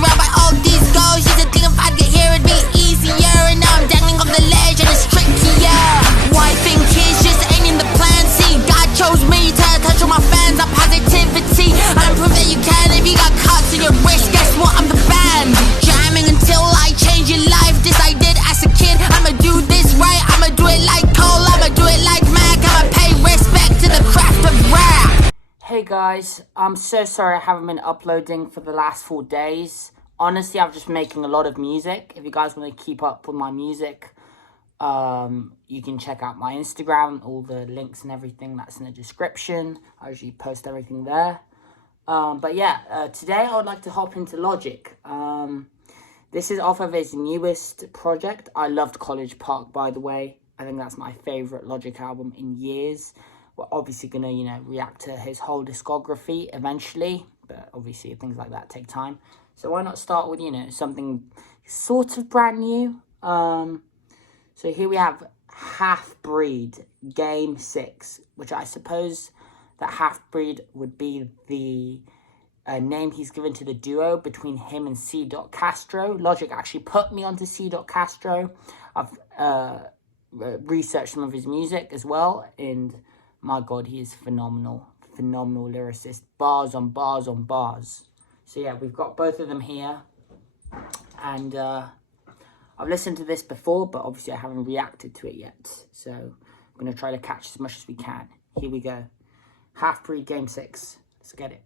around by all these girls. Used to think if I'd get here it'd be easier, and now I'm dangling off the ledge and it's trickier. Why think it's just ain't in the plan? See, God chose me to touch all my fans on positivity. I'm proof that you can if you got cuts in your wrist. Guess what? I'm the band. Jamming until I change your life. This I did as a kid. I'ma do this right. I'ma do it like Cole. I'ma do it like Mac. I'ma pay respect to the craft of rap. Hey guys, I'm so sorry I haven't been uploading for the last 4 days. Honestly, I've just been making a lot of music. If you guys want to keep up with my music, you can check out my Instagram. All the links and everything that's in the description. I usually post everything there. But yeah, today I would like to hop into Logic. This is off of his newest project. I loved College Park, by the way. I think that's my favorite Logic album in years. We're obviously going to, react to his whole discography eventually. But obviously things like that take time. So why not start with, something sort of brand new. So here we have halfBREED, Game 6. Which I suppose that halfBREED would be the name he's given to the duo between him and c.Castro. Logic actually put me onto c.Castro. I've researched some of his music as well. And my God, he is phenomenal. Phenomenal lyricist. Bars on bars on bars. So yeah, we've got both of them here. And I've listened to this before, but obviously I haven't reacted to it yet. So I'm going to try to catch as much as we can. Here we go. halfBREED Game 6. Let's get it.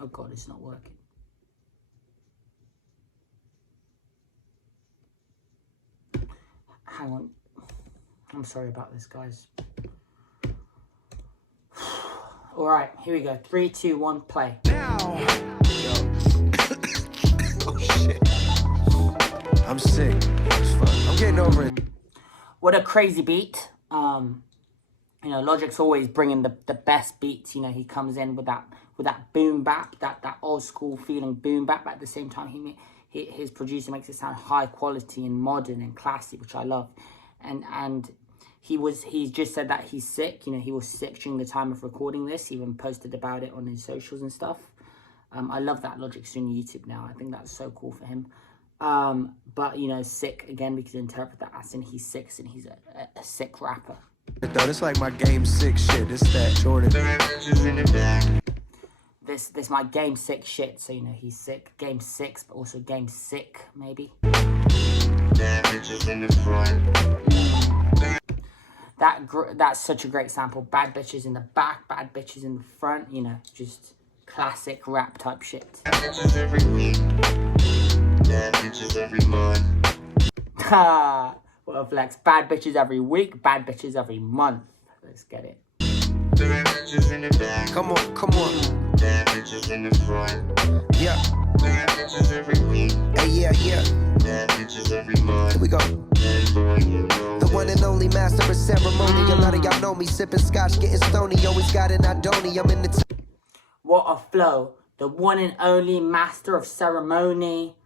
Oh God, it's not working. Hang on. I'm sorry about this, guys. Alright, here we go. 3, 2, 1, play. Now. Yo. Oh shit. I'm sick. It's fun. I'm getting over it. What a crazy beat. Logic's always bringing the best beats. He comes in with that boom bap, that old school feeling boom bap. But at the same time, his producer makes it sound high quality and modern and classy, which I love. And he's just said that he's sick. He was sick during the time of recording this. He even posted about it on his socials and stuff. I love that Logic's doing YouTube now. I think that's so cool for him. But sick again, we can interpret that as in he's sick and he's a sick rapper. Though it's like my Game 6 shit. This that Jordan. This my Game 6 shit. So he's sick. Game 6, but also Game Sick maybe. That's such a great sample. Bad bitches in the back, bad bitches in the front. Just classic rap type shit. Bad bitches every week. Bad bitches every month. Ha! What a flex. Bad bitches every week, bad bitches every month. Let's get it. Bad bitches in the back. Come on, come on. Bad bitches in the front. Yeah. Bad bitches every week. Hey, yeah. Bad bitches every month. Here we go. Hey boy, you know The one and only master of ceremony. A lot of y'all know me sipping scotch, getting stony. Always got an Idoni. I'm in the What a flow. The one and only master of ceremony.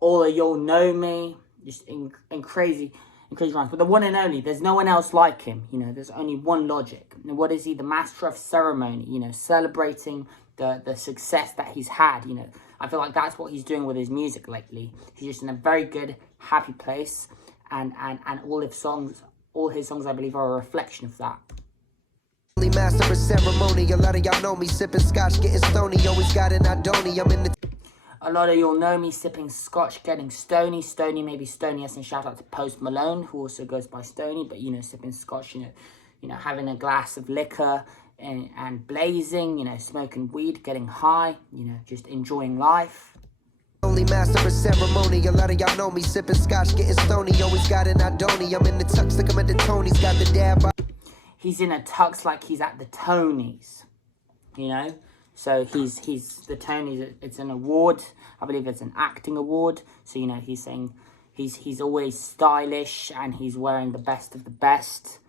All of y'all know me. Just in crazy rhymes. But the one and only, there's no one else like him. There's only one Logic. And what is he? The master of ceremony. Celebrating the success that he's had. I feel like that's what he's doing with his music lately. He's just in a very good, happy place. And all his songs, I believe, are a reflection of that. master of ceremony. A lot of y'all know me sipping scotch, getting stony. Always got an Idoni. I'm in the A lot of y'all know me sipping scotch, getting stony. Stony, maybe Stony, as in shout out to Post Malone, who also goes by Stony. But, sipping scotch, having a glass of liquor and blazing, smoking weed, getting high, just enjoying life. only master of ceremony. A lot of y'all know me sipping scotch, getting stony. Always got an Idoni. I'm in the tux like I'm at the Tonys. Got the dab. He's in a tux like he's at the Tonys, So he's the Tonys. It's an award. I believe it's an acting award. So he's saying he's always stylish and he's wearing the best of the best,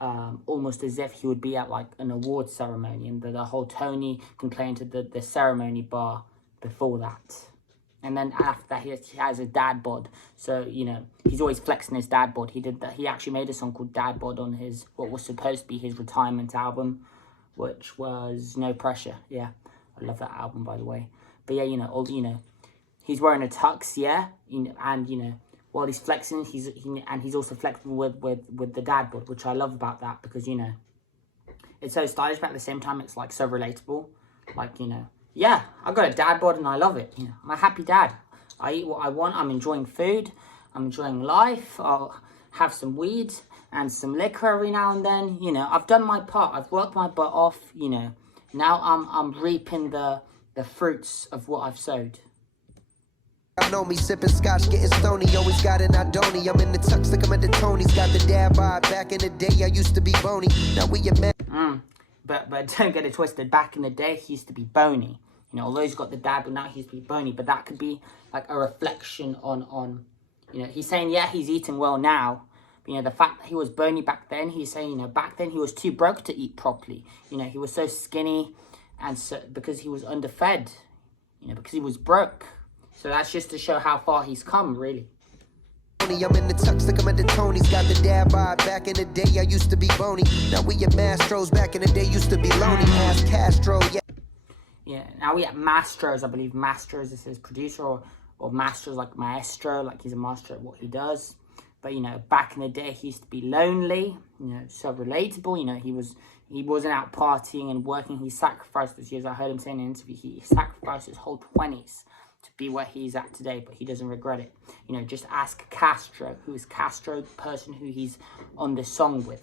almost as if he would be at like an award ceremony. And the whole Tony can play into the ceremony bar before that. And then after that, he has a dad bod. So, he's always flexing his dad bod. He actually made a song called Dad Bod on what was supposed to be his retirement album, which was No Pressure. Yeah. I love that album, by the way. But yeah, you know, he's wearing a tux, yeah, and you know, while he's flexing, he's also flexing with the dad bod, which I love about that, because you know, it's so stylish, but at the same time, it's like so relatable. Like, you know, yeah, I got a dad bod and I love it. You know, I'm a happy dad. I eat what I want. I'm enjoying food. I'm enjoying life. I'll have some weed and some liquor every now and then. You know, I've done my part. I've worked my butt off. You know, now I'm reaping the fruits of what I've sowed. I know me sipping scotch, getting stony, always got an Idoni. I'm in the tux like I'm at the Tonys, got the dad bod. Back in the day, I used to be bony. Now we a man. But don't get it twisted. Back in the day, he used to be bony. You know, although he's got the dad, but now he used to be bony. But that could be like a reflection on you know, he's saying, yeah, he's eating well now. But, you know, the fact that he was bony back then, he's saying, you know, back then he was too broke to eat properly. You know, he was so skinny, and so because he was underfed, you know, because he was broke. So that's just to show how far he's come, really. I'm in the tux like I'm at the Tonys, got the dad bod. Back in the day, I used to be bony. Now we at Mastros, back in the day, used to be lonely. Ask Castro, yeah. Yeah, now we at Mastros, I believe Mastros is his producer, or Mastros like maestro, like he's a master at what he does. But, you know, back in the day, he used to be lonely, you know, so relatable. You know, he wasn't out partying and working. He sacrificed those years. I heard him say in an interview, he sacrificed his whole 20s to be where he's at today, but he doesn't regret it. You know, just ask Castro. Who is Castro, the person who he's on this song with?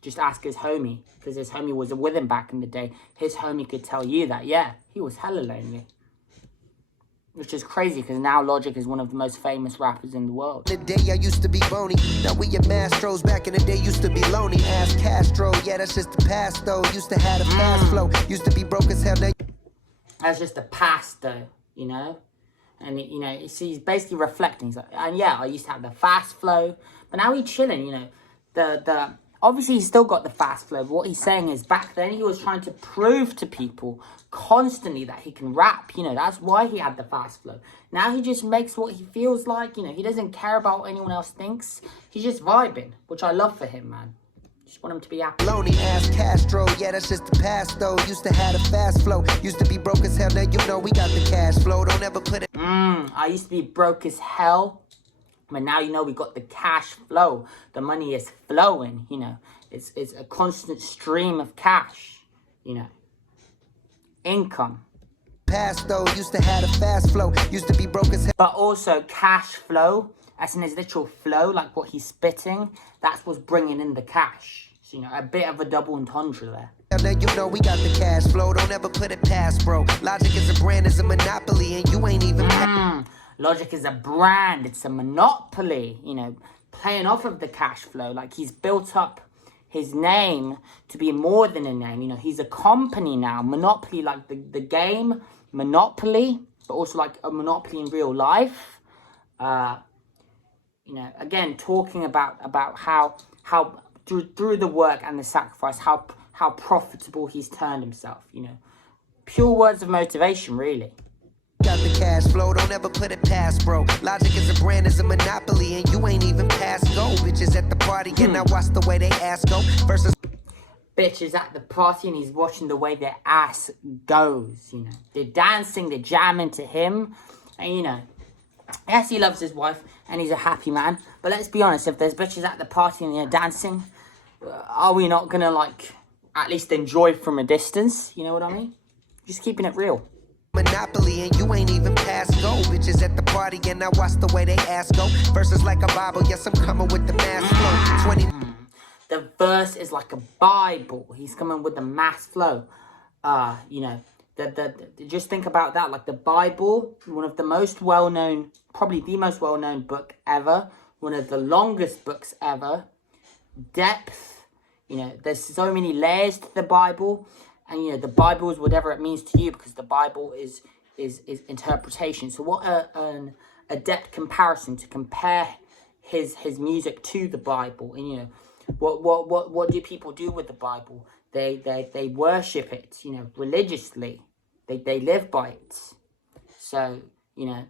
Just ask his homie, because his homie was with him back in the day. His homie could tell you that, yeah, he was hella lonely. Which is crazy, because now Logic is one of the most famous rappers in the world. In the day, I used to be bony. Now we at Mastros, back in the day, used to be lonely. Ask Castro, yeah, that's just the past, though. Used to have a fast flow, used to be broke as hell. Now that's just the past, though, you know? And, you know, he's basically reflecting. He's like, and yeah, I used to have the fast flow, but now he's chilling, you know? Obviously, he's still got the fast flow, but what he's saying is back then he was trying to prove to people constantly that he can rap. You know, that's why he had the fast flow. Now he just makes what he feels like. You know, he doesn't care about what anyone else thinks. He's just vibing, which I love for him, man. Just want him to be happy. lonely, ask Castro, yeah, that's just the past, though. Used to have a fast flow, used to be broke as hell. Now you know we got the cash flow, don't ever put it. I used to be broke as hell. But now, you know, we got the cash flow. The money is flowing, you know. It's a constant stream of cash, you know. Income. Past though, used to have a fast flow, used to be broke as hell. But also cash flow, as in his literal flow, like what he's spitting, that's what's bringing in the cash. So, you know, a bit of a double entendre there. Now you know we got the cash flow, don't ever put it past, bro. Logic is a brand, is a monopoly, and you ain't even... Logic is a brand, it's a monopoly, you know, playing off of the cash flow. Like, he's built up his name to be more than a name. You know, he's a company now. Monopoly, like the game, Monopoly, but also like a monopoly in real life. You know, again, talking about how through the work and the sacrifice, how profitable he's turned himself, you know. Pure words of motivation, really. Got the cash flow, don't ever put it past, bro. Logic is a brand, is a monopoly, and you ain't even past go. Bitches at the party, and I watch the way they ass go. Versus bitches at the party, and he's watching the way their ass goes, you know. They're dancing, they're jamming to him, and, you know, yes, he loves his wife, and he's a happy man. But let's be honest, if there's bitches at the party and they're dancing, are we not gonna, like, at least enjoy from a distance? You know what I mean? Just keeping it real. monopoly, and you ain't even past go. Bitches at the party, and I watch the way they ass go. Verses like a Bible, yes, I'm coming with the mass flow. 20. The verse is like a Bible. He's coming with the mass flow. You know, just think about that. Like the Bible, one of the most well-known, probably the most well-known book ever. One of the longest books ever. Depth. You know, there's so many layers to the Bible. And, you know, the Bible is whatever it means to you, because the Bible is interpretation. So what a depth comparison to compare his music to the Bible. And, you know, what do people do with the Bible? They worship it, you know, religiously. They live by it. So, you know,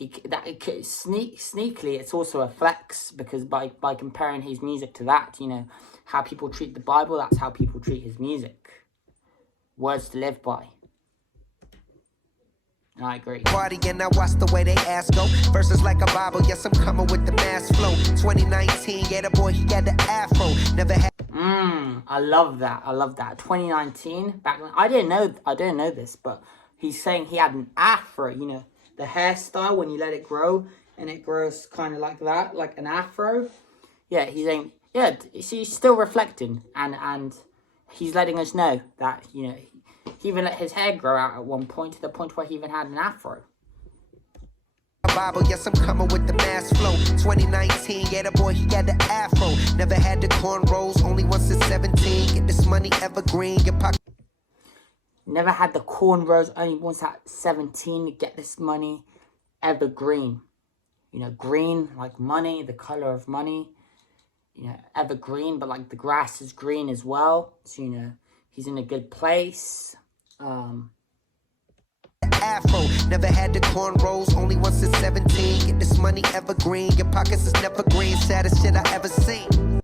sneakily, it's also a flex, because by comparing his music to that, you know, how people treat the Bible, that's how people treat his music. Words to live by. And I agree. Party and I watch the way they ass go. Verses like a Bible, yes, I'm coming with the mass flow. 2019, yeah, the boy, he got the afro. Never had. I love that. I love that. 2019, back then, I didn't know this, but he's saying he had an afro, you know, the hairstyle when you let it grow, and it grows kind of like that, like an afro. Yeah, he's saying, yeah, he's still reflecting, and he's letting us know that, you know, he even let his hair grow out at one point, to the point where he even had an afro. Bible, yes, I'm coming with the mass flow. 2019, yeah, the boy, he got the afro. Never had the cornrows, only once at 17. Get this money evergreen, your pocket. Never had the cornrows, only once at 17. Get this money evergreen. You know, green, like money, the color of money. You know, evergreen, but like the grass is green as well. So, you know, he's in a good place. Afro, never had the cornrows, only once at 17. Get this money evergreen, your pockets is never green. Saddest shit I ever seen.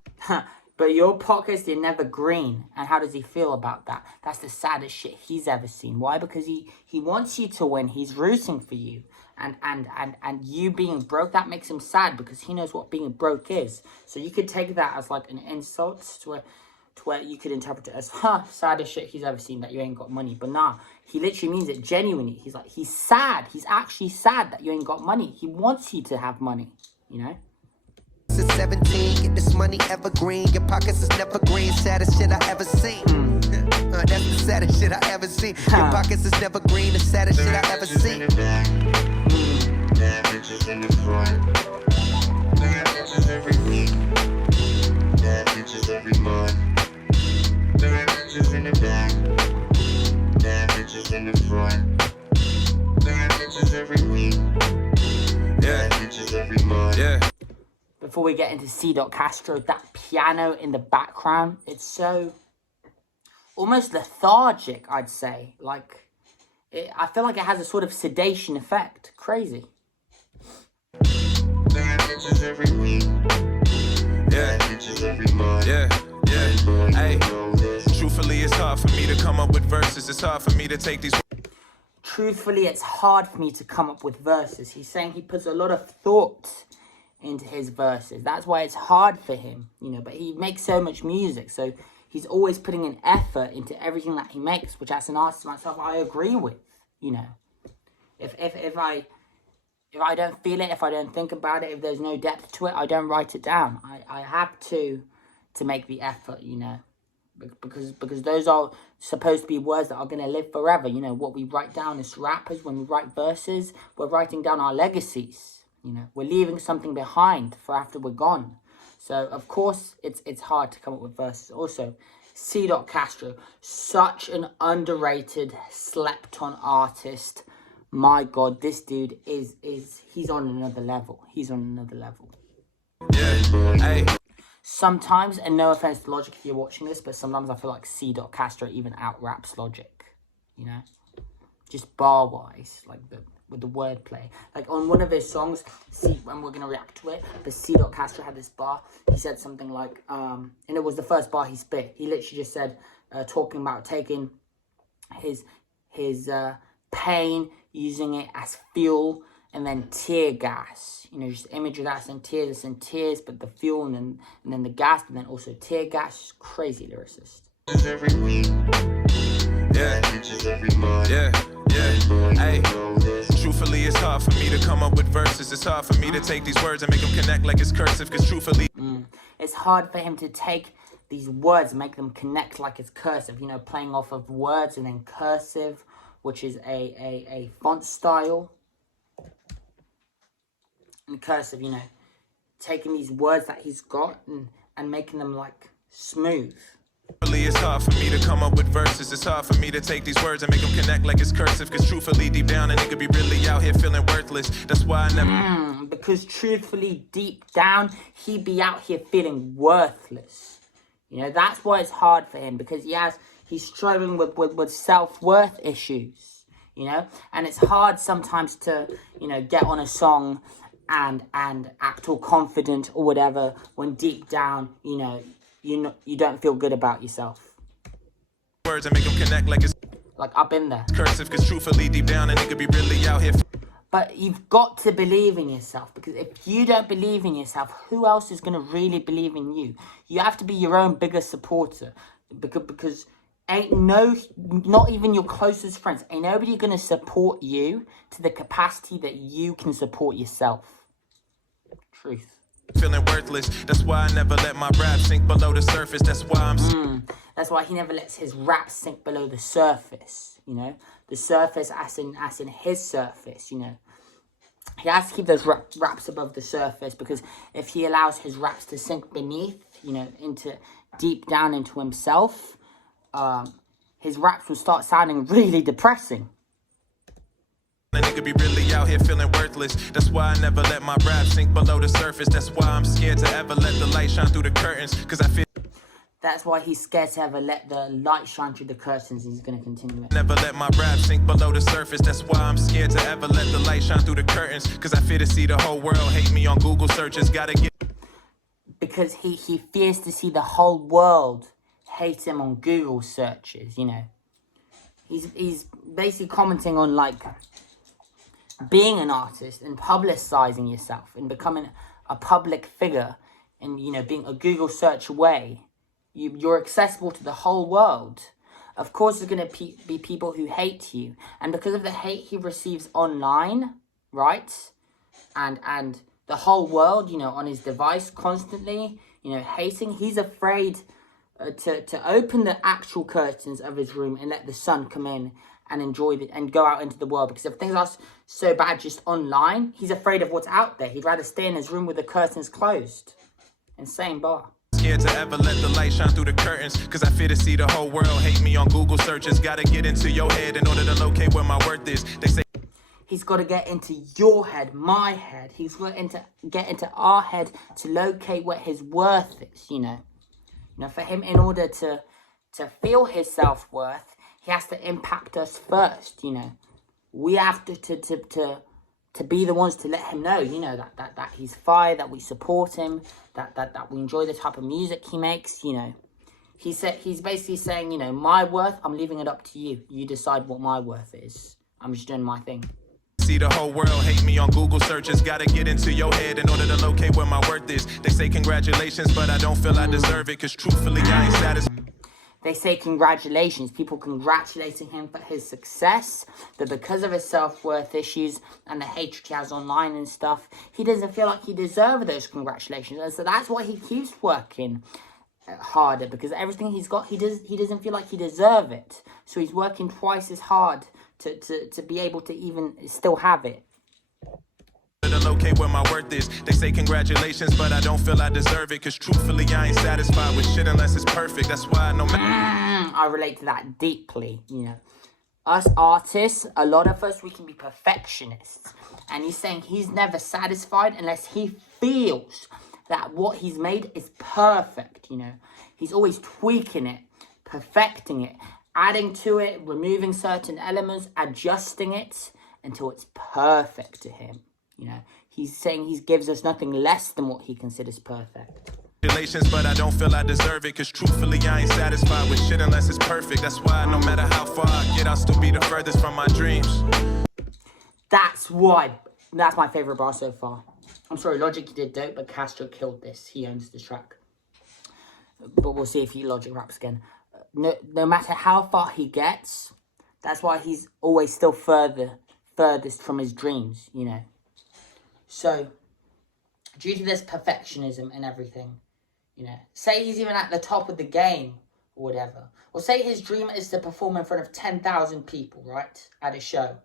But your pockets, they're never green. And how does he feel about that? That's the saddest shit he's ever seen. Why? Because he wants you to win. He's rooting for you. And you being broke, that makes him sad because he knows what being broke is. So you could take that as like an insult to where you could interpret it as, saddest shit he's ever seen, that you ain't got money. But nah, he literally means it genuinely. He's like, he's sad. He's actually sad that you ain't got money. He wants you to have money, you know? Since 17, get this money evergreen, your pockets is never green. Saddest shit I ever seen. That's the saddest shit I ever seen. Your pockets is never green, the saddest shit I ever seen. Bad bitches in the front. Bad bitches every week. Bad bitches every month. Bad bitches in the back. Bad bitches in the front. Bad bitches every week. Bad bitches every month. Yeah. Before we get into C. Castro, that piano in the background, it's so almost lethargic, I'd say. Like, I feel like it has a sort of sedation effect. Crazy. Bad bitches every week. Yeah. Bad bitches every month. Yeah. Hey, truthfully, it's hard for me to come up with verses. It's hard for me to take these. Truthfully, it's hard for me to come up with verses. He's saying he puts a lot of thought into his verses. That's why it's hard for him, you know, but he makes so much music, so he's always putting an effort into everything that he makes, which as an artist myself, I agree with, you know. If I don't feel it, if I don't think about it, if there's no depth to it, I don't write it down. I have to make the effort, you know, because those are supposed to be words that are going to live forever. You know, what we write down as rappers, when we write verses, we're writing down our legacies. You know, we're leaving something behind for after we're gone. So, of course, it's hard to come up with verses. Also, C. Castro, such an underrated, slept-on artist. My God, this dude he's on another level. He's on another level. Yeah, hey. Sometimes, and no offense to Logic if you're watching this, but sometimes I feel like C. Castro even out-raps Logic, you know? Just bar-wise, like with the wordplay. Like on one of his songs, and we're going to react to it, but C. Castro had this bar. He said something like, and it was the first bar he spit. He literally just said, talking about taking his pain, using it as fuel, and then tear gas. You know, just image of that, and tears, but the fuel, and then the gas, but then also tear gas. Crazy lyricist. Every week. Yeah. Yeah. Hey. Truthfully, it's hard for me to come up with verses. It's hard for me to take these words and make them connect like it's cursive. Because truthfully, it's hard for him to take these words and make them connect like it's cursive. You know, playing off of words and then cursive, which is a font style. And cursive, you know, taking these words that he's got and making them like smooth. It's hard for me to come up with verses. It's hard for me to take these words and make them connect like it's cursive. Because truthfully, deep down, a nigga be really out here feeling worthless. That's why I never. Because truthfully, deep down, he be out here feeling worthless. You know, that's why it's hard for him. Because he's struggling with self-worth issues. You know, and it's hard sometimes to, you know, get on a song and act all confident or whatever when deep down, you know, you don't feel good about yourself. Words and make them connect like it's. Like, I've been there. Cursive, cause truthfully, deep down, a nigga be really out here. But you've got to believe in yourself, because if you don't believe in yourself, who else is going to really believe in you? You have to be your own biggest supporter, because not even your closest friends, ain't nobody going to support you to the capacity that you can support yourself. Truth. Feeling worthless, that's why I never let my rap sink below the surface. That's why That's why he never lets his rap sink below the surface, you know? The surface as in his surface, you know? He has to keep those raps above the surface, because if he allows his raps to sink beneath, you know, deep down into himself, his raps will start sounding really depressing. a nigga be really out here feeling worthless. That's why I never let my rap sink below the surface. That's why I'm scared to ever let the light shine through the curtains, cause I feel That's why he's scared to ever let the light shine through the curtains. He's going to continue it. never let my rap sink below the surface. That's why I'm scared to ever let the light shine through the curtains, cause I fear to see the whole world hate me on Google searches. Gotta get... Because he fears to see the whole world hate him on Google searches, you know. He's basically commenting on, like, being an artist and publicizing yourself and becoming a public figure and, you know, being a Google search away. You're accessible to the whole world. Of course, there's going to be people who hate you. And because of the hate he receives online, right? And the whole world, you know, on his device constantly, you know, hating, he's afraid to open the actual curtains of his room and let the sun come in and enjoy it and go out into the world. Because if things are so bad just online, he's afraid of what's out there. He'd rather stay in his room with the curtains closed. Insane bar. Scared to ever let the light shine through the curtains, cause I fear to see the whole world hate me on Google searches. Gotta get into your head in order to locate where my worth is. They say he's got to get into your head, my head. He's got to get into our head to locate what his worth is, you know. You know, for him, in order to feel his self-worth, he has to impact us first, you know. We have to be the ones to let him know, you know, that he's fire, that we support him, that we enjoy the type of music he makes, you know. He's basically saying, you know, my worth, I'm leaving it up to you. You decide what my worth is. I'm just doing my thing. see the whole world hate me on Google searches. Gotta get into your head in order to locate where my worth is. They say congratulations, but I don't feel I deserve it, cause truthfully I ain't satisfied. They say congratulations, people congratulating him for his success, but because of his self-worth issues and the hatred he has online and stuff, he doesn't feel like he deserves those congratulations. And so that's why he keeps working harder, because everything he's got, he doesn't feel like he deserves it. So he's working twice as hard to be able to even still have it. To locate where my worth is. They say congratulations, but I don't feel I deserve it, cause truthfully I ain't satisfied with shit unless it's perfect. That's why no matter I relate to that deeply, you know. Us artists, a lot of us, we can be perfectionists. And he's saying he's never satisfied unless he feels that what he's made is perfect, you know. He's always tweaking it, perfecting it, adding to it, removing certain elements, adjusting it until it's perfect to him. You know, he's saying he gives us nothing less than what he considers perfect. congratulations, but I don't feel I deserve it, cause truthfully I ain't satisfied with shit unless it's perfect. That's why no matter how far I get, I'll still be the furthest from my dreams. That's my favorite bar so far. I'm sorry, Logic did dope, but Castro killed this. He owns this track. But we'll see if Logic raps again. No matter how far he gets, that's why he's always still furthest from his dreams, you know. So, due to this perfectionism and everything, you know, say he's even at the top of the game or whatever, or say his dream is to perform in front of 10,000 people, right, at a show,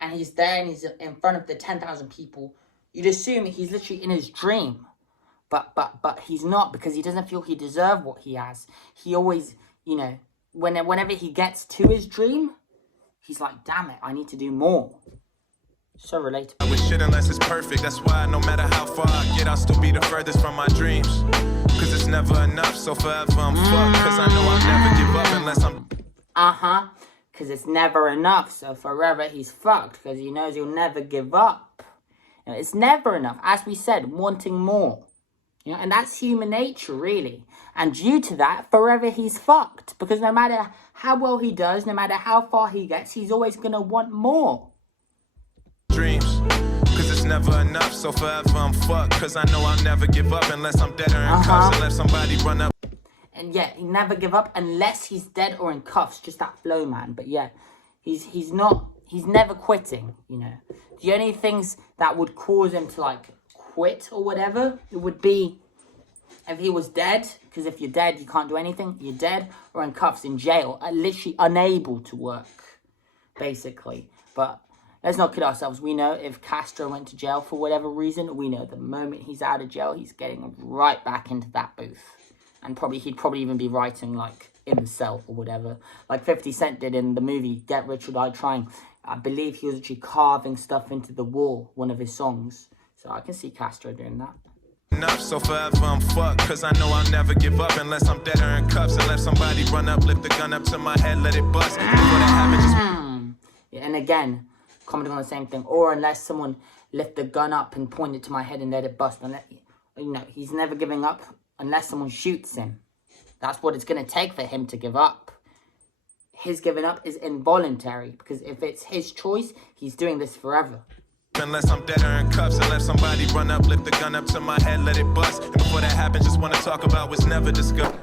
and he's there and he's in front of the 10,000 people, you'd assume he's literally in his dream, but he's not, because he doesn't feel he deserves what he has. He always, you know, whenever he gets to his dream, he's like, damn it, I need to do more. So relatable. With shit unless it's perfect. That's why no matter how far I get, I'll still be the furthest from my dreams. Cause it's never enough, so forever I'm fucked. Cause I know I'll never give up unless I'm... Cause it's never enough, so forever he's fucked. Cause he knows he'll never give up. You know, it's never enough. As we said, wanting more. You know, and that's human nature, really. And due to that, forever he's fucked. Because no matter how well he does, no matter how far he gets, he's always going to want more. Dreams, cause it's never enough, so forever I'm fucked. Cause I know I'll never give up unless I'm dead or in cuffs, and let somebody run up. And yeah, he never give up unless he's dead or in cuffs. Just that flow, man. But yeah, he's never quitting, you know. The only things that would cause him to, like, quit or whatever, it would be if he was dead. Because if you're dead, you can't do anything. You're dead or in cuffs, in jail, literally unable to work, basically. But let's not kid ourselves. We know if Castro went to jail for whatever reason, we know the moment he's out of jail, he's getting right back into that booth. And he'd probably even be writing, like, in the cell or whatever. Like 50 Cent did in the movie Get Rich or Die Trying. I believe he was actually carving stuff into the wall, one of his songs. So I can see Castro doing that. Enough, so forever I'm fucked. Cause I know I'll never give up unless I'm dead or in cuffs. And let somebody run up, lift the gun up to my head, let it bust. Before that happens, Yeah, and again, commenting on the same thing. Or unless someone lift the gun up and point it to my head and let it bust. And you know, he's never giving up unless someone shoots him. That's what it's going to take for him to give up. His giving up is involuntary. Because if it's his choice, he's doing this forever. Unless I'm dead or in cuffs, and let somebody run up, lift the gun up to my head, let it bust. And before that happens, just want to talk about what's never discussed.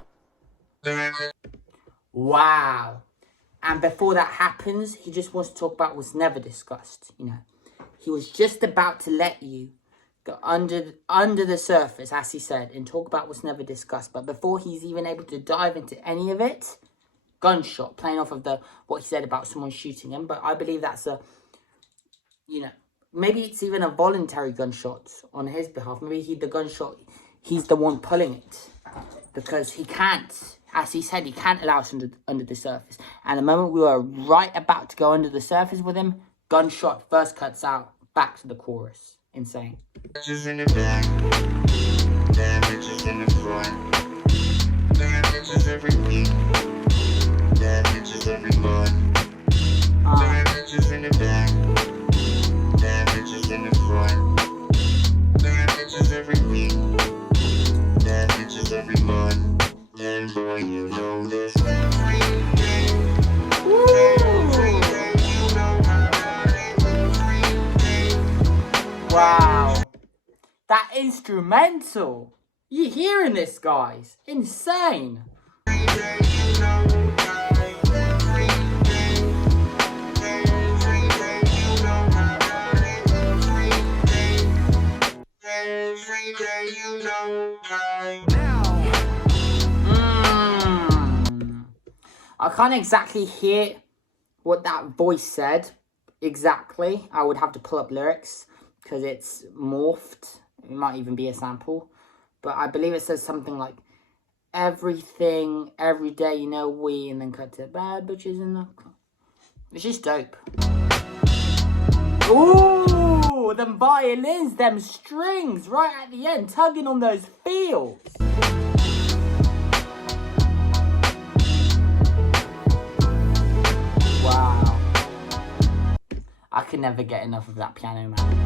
Wow. And before that happens, he just wants to talk about what's never discussed. You know, he was just about to let you go under the surface, as he said, and talk about what's never discussed. But before he's even able to dive into any of it, gunshot, playing off of what he said about someone shooting him. But I believe that's you know, maybe it's even a voluntary gunshot on his behalf. Maybe he's the one pulling it. Because he can't, as he said, he can't allow us under the surface. And the moment we were right about to go under the surface with him, gunshot first cuts out, back to the chorus. Insane. Bitches in the back, bad bitches in the front, bad bitches every week, bad bitches every month, bad bitches in the back, bad bitches in the front, bad bitches every week, bad bitches every month, and boy, you know this. Wow. That instrumental. You hearing this, guys? Insane. I can't exactly hear what that voice said exactly. I would have to pull up lyrics because it's morphed. It might even be a sample. But I believe it says something like, everything, every day, you know, we, and then cut to bad bitches in the club. It's just dope. Ooh, them violins, them strings right at the end, tugging on those feels. Wow. I could never get enough of that piano, man.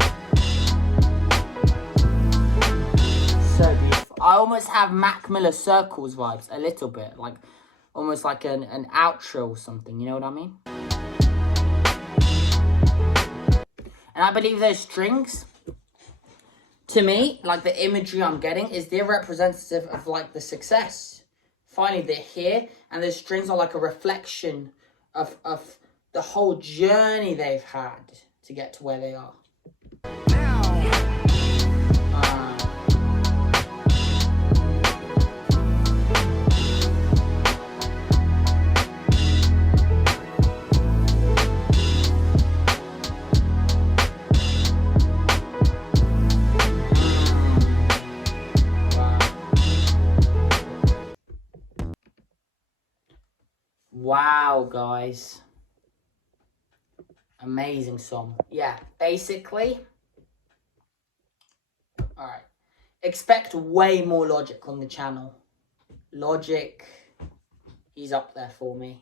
So beautiful. I almost have Mac Miller Circles vibes, a little bit. Like, almost like an outro or something, you know what I mean? And I believe those strings, to me, like the imagery I'm getting, is they're representative of like the success. Finally, they're here, and the strings are like a reflection of the whole journey they've had to get to where they are. Wow, guys. Amazing song. Yeah, basically. Alright. Expect way more Logic on the channel. Logic, he's up there for me.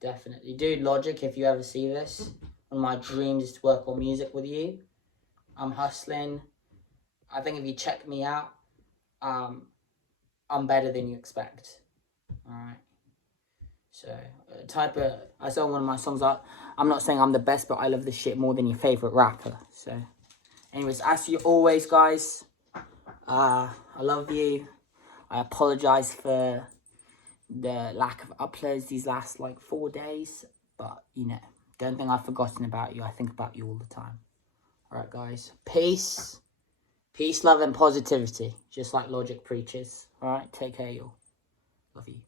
Definitely. Dude, Logic, if you ever see this, one of my dreams is to work on music with you. I'm hustling. I think if you check me out, I'm better than you expect. Alright. So, I saw one of my songs out. I'm not saying I'm the best, but I love this shit more than your favourite rapper. So, anyways, as you always, guys, I love you. I apologise for the lack of uploads these last, 4 days. But, don't think I've forgotten about you. I think about you all the time. Alright, guys. Peace. Peace, love, and positivity. Just like Logic preaches. Alright, take care, y'all. Love you.